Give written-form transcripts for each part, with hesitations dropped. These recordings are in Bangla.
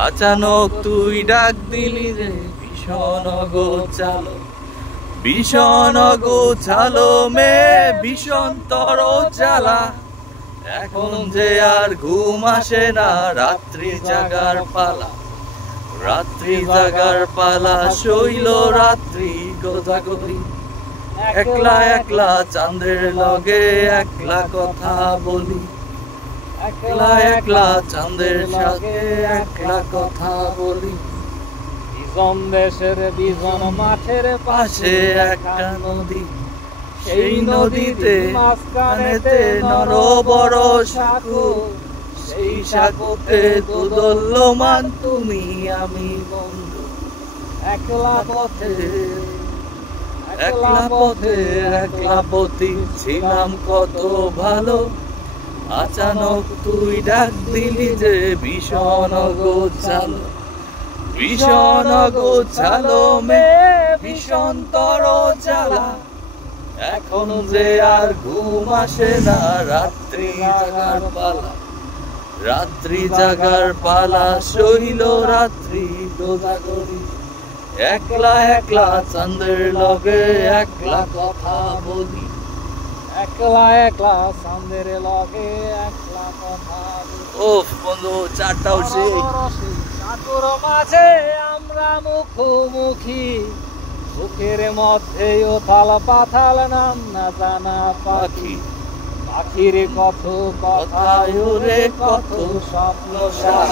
আচানক তুই ডাক দিলি রে ভীষণ গোছালো, ভীষণ গোছালো মে ভীষণ তর জ্বালা। এখন যে আর ঘুম আসে না, রাত্রি জাগার পালা, রাত্রি জাগার পালা। শৈল রাত্রি গোজাগরি, একলা একলা চাঁদের লগে একলা কথা বলি, একলা একলা চাঁদের সাথে একলা কথা বলি। বিজন দেশের বিজন মাঠের পাশে একটা নদী, সেই নদীতে মাঝখানেতে নর বড় সাঁকো, সেই সাঁকোতে দোদুল্যমান তুমি আমি বন্ধু। একলা পথে একলা পথে একলা পথি ছিলাম কত ভালো। আচানক তুই ডাক দিলি যে ভীষণ গোছালো, ভীষণ গোছালো মে ভীষণ তর জ্বালা। এখন যে আর ঘুম আসে না, রাত্রি জাগার পালা, রাত্রি জাগার পালা। শৈল রাত্রি গোজাগরি, একলা একলা চাঁদের লগে একলা কথা বলি, একলা একলা চাঁদের লগে একলা কথা বলি। ওফ বন্ধু, চারটাও সেই সাগর মাঝে আমরা মুখোমুখি, বুকের মধ্যে ওথাল পাথাল নাম না জানা পাখি। পাখির কত কথা ওরে কত স্বপ্ন সার,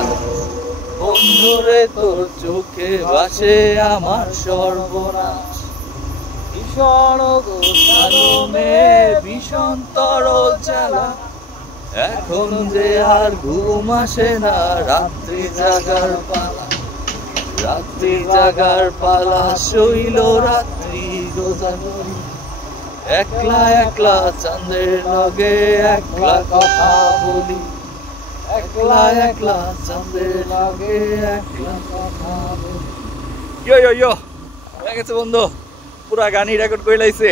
বন্ধুরে তোর চোখে ভাসে আমার সর্বনাশ। ভীষণ গোছালো মে ভীষণ তর জ্বালা। এখন যে আর ঘুম আসে না, রাত্রি জাগার পালা, রাত্রি জাগার পালা। শৈল রাত্রি গোজাগরি, একলা একলা চাঁদের লগে একলা কথা বলি, একলা একলা চাঁদের লগে একলা কথা বলি। ইয়ো ইয়ো ইয়ো হয়ে গেছে বন্ধু, পুরা গানই রেকর্ড করে লাইছে।